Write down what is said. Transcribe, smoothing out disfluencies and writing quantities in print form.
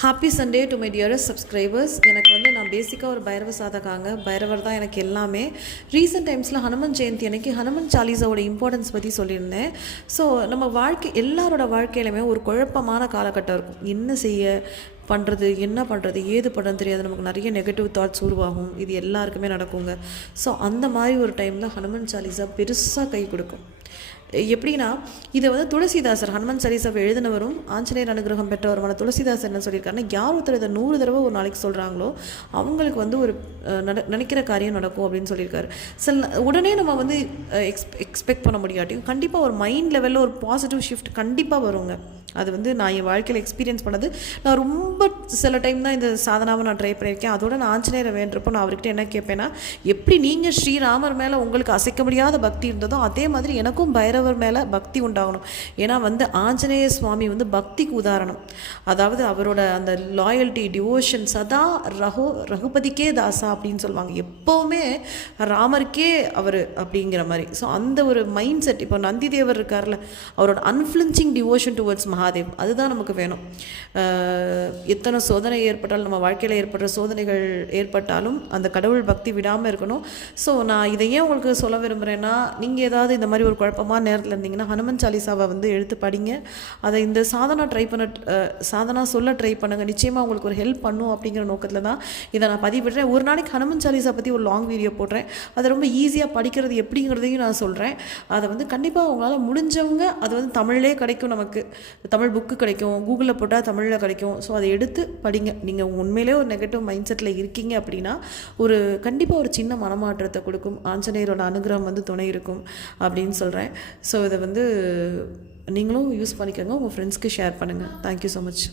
Happy Sunday to my dearest subscribers. எனக்கு நான் பேசிக்காக ஒரு பைரவ சாதகாங்க. பைரவர் தான் எனக்கு எல்லாமே. ரீசெண்ட் டைம்ஸில் ஹனுமன் ஜெயந்தி அன்னைக்கு ஹனுமன் சாலிசாவோட இம்பார்ட்டன்ஸ் பற்றி சொல்லியிருந்தேன். ஸோ நம்ம எல்லாரோட வாழ்க்கையிலுமே ஒரு குழப்பமான காலகட்டம் இருக்கும். என்ன செய்ய என்ன பண்ணுறது ஏது பண்ணுறது தெரியாது. நமக்கு நிறைய நெகட்டிவ் தாட்ஸ் உருவாகும். இது எல்லாருக்குமே நடக்குங்க. ஸோ அந்த மாதிரி ஒரு டைம் தான் ஹனுமன் சாலிசா பெருசாக கை கொடுக்கும். எப்படின்னா இதை துளசிதாசர் ஹனுமன் சாலிசாவை எழுதினவரும் ஆஞ்சநேயர் அனுகிரகம் பெற்றவருமான துளசிதாசர் என்ன சொல்லியிருக்காருன்னா, யார் ஒருத்தர் இதை 100 தடவை ஒரு நாளைக்கு சொல்கிறாங்களோ அவங்களுக்கு ஒரு நினைக்கிற காரியம் நடக்கும் அப்படின்னு சொல்லியிருக்காரு. உடனே நம்ம எக்ஸ்பெக்ட் பண்ண முடியாட்டியும் கண்டிப்பாக ஒரு மைண்ட் லெவலில் ஒரு பாசிட்டிவ் ஷிஃப்ட் கண்டிப்பாக வருங்க. அது நான் என் வாழ்க்கையில் எக்ஸ்பீரியன்ஸ் பண்ணது. நான் ரொம்ப சில டைம் தான் இந்த சாதனாவை நான் ட்ரை பண்ணியிருக்கேன். அதோட நான் ஆஞ்சநேயரை வேண்டப்போ நான் அவர்கிட்ட என்ன கேட்பேன்னா, எப்படி நீங்கள் ஸ்ரீராமர் மேலே உங்களுக்கு அசைக்க முடியாத பக்தி இருந்ததோ அதே மாதிரி எனக்கும் பைரவர் மேலே பக்தி உண்டாகணும். ஏன்னா ஆஞ்சநேய சுவாமி பக்திக்கு உதாரணம். அதாவது அவரோட அந்த லாயல்ட்டி, டிவோஷன், சதா ரகுபதிக்கே தாசா அப்படின்னு சொல்லுவாங்க. எப்போவுமே ராமருக்கே அவர் அப்படிங்கிற மாதிரி. ஸோ அந்த ஒரு மைண்ட் செட். இப்போ நந்தி தேவர் இருக்கார்ல, அவரோட அன்ஃப்ளின்ச்சிங் டிவோஷன் டுவர்ட்ஸ் மகாதேவ், அதுதான் நமக்கு வேணும். எத்தனை சோதனை ஏற்பட்டாலும், நம்ம வாழ்க்கையில் ஏற்படுற சோதனைகள் ஏற்பட்டாலும் அந்த கடவுள் பக்தி விடாமல் இருக்கணும். ஸோ நான் இதை ஏன் உங்களுக்கு சொல்ல விரும்புகிறேன்னா, நீங்கள் ஏதாவது இந்த மாதிரி ஒரு குழப்பமான நேரத்தில் இருந்தீங்கன்னா ஹனுமன் சாலிசாவை எடுத்து படிங்க. அதை இந்த சாதனா சொல்ல ட்ரை பண்ணுங்கள். நிச்சயமாக உங்களுக்கு ஒரு ஹெல்ப் பண்ணும் அப்படிங்கிற நோக்கத்தில் தான் இதை நான் பதிவிடுறேன். ஒரு நாளைக்கு ஹனுமன் சாலிசா பற்றி ஒரு லாங் வீடியோ போடுறேன். அதை ரொம்ப ஈஸியாக படிக்கிறது எப்படிங்கிறதையும் நான் சொல்கிறேன். அதை கண்டிப்பாக உங்களால் முடிஞ்சவங்க அது தமிழ்லே கிடைக்கும். நமக்கு தமிழ் புக்கு கிடைக்கும், கூகுளில் போட்டால் தமிழில் கிடைக்கும். ஸோ அதை எடுத்து படிங்க. நீங்கள் உண்மையிலே ஒரு நெகட்டிவ் மைண்ட் செட்டில் இருக்கீங்க அப்படின்னா கண்டிப்பாக ஒரு சின்ன மனமாற்றத்தை கொடுக்கும். ஆஞ்சநேயரோட அனுகிரகம் துணை இருக்கும் அப்படின்னு சொல்கிறேன். ஸோ இதை நீங்களும் யூஸ் பண்ணிக்கோங்க. உங்கள் ஃப்ரெண்ட்ஸ்க்கு ஷேர் பண்ணுங்கள். Thank you so much.